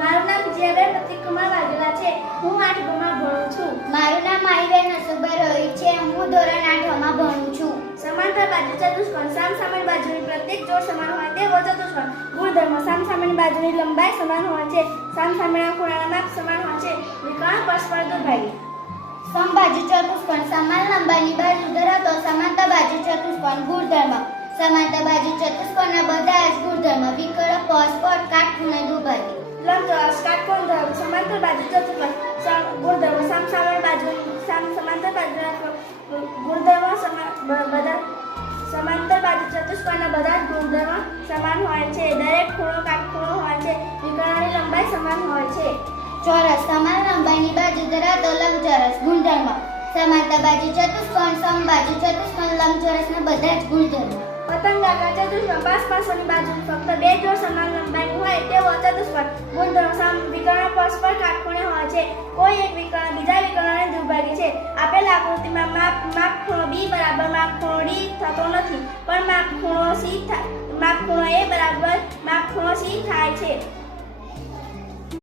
મારું નામ જીયાબેન પ્રતિકુમાર વાઘેલા છે. હું 8 માં ભણું છું. મારું નામ માહીબેન નસુબા રોહિત છે. હું ધોરણ 8 માં ભણું છું. સમાંતર બાજુ ચતુષ્કોણ સામસામેની બાજુની પ્રત્યેક જોડ સમાન હોય તેવો ચતુષ્કોણ. ગુણધર્મ સામસામેની બાજુની લંબાઈ સમાન હોય છે. સામસામેના ખૂણાના માપ સમાન હોય છે. વિકર્ણ પરસ્પર દુભાગી. સમબાજુ ચતુષ્કોણ સમાન લંબાઈની બાજુ ધરાવતો સમાંતર બાજુ ચતુષ્કોણ. ગુણધર્મ સમાંતર બાજુ ચતુષ્કોણના બધા જ ગુણધર્મ વિકર્ણ પરસ્પર કાટખૂણે દ્વિભાગી. લંબચોરસ કાટકોણ ધરાવતું સમાંતર બાજુ ચતુષ્કોણ. ગુણધર્મ સામસામેની બાજુ સમાંતર બાજુના ગુણધર્મ બધા સમાંતર બાજુ ચતુષ્કોણના બધા જ ગુણધર્મ સમાન હોય છે. દરેક ખૂણો કાટખૂણો હોય છે. વિકર્ણની લંબાઈ સમાન હોય છે. ચોરસ સમાન લંબાઈની બાજુ ધરાવતો લંબચોરસ. ગુણધર્મ સમાંતર બાજુ ચતુષ્કોણ સમબાજુ ચતુષ્કોણ લંબચોરસના બધા જ ગુણધર્મ. પતંગાકાર ચતુષ્કોણ પાસોની બાજુ ફક્ત 2 જોડ સમાન લંબાઈની હોય તેવો ચતુષ્કોણ. ગુણધર્મ વિકર્ણ પરસ્પર કાટખૂણે હોય છે. કોઈ એક વિકર્ણ બીજા વિકર્ણને દ્વિભાગી છે. આપેલ આકૃતિમાં માપ ખૂણો B બરાબર માપ ખૂણો D થતો નથી, પણ માપ ખૂણો A બરાબર માપ ખૂણો C થાય છે.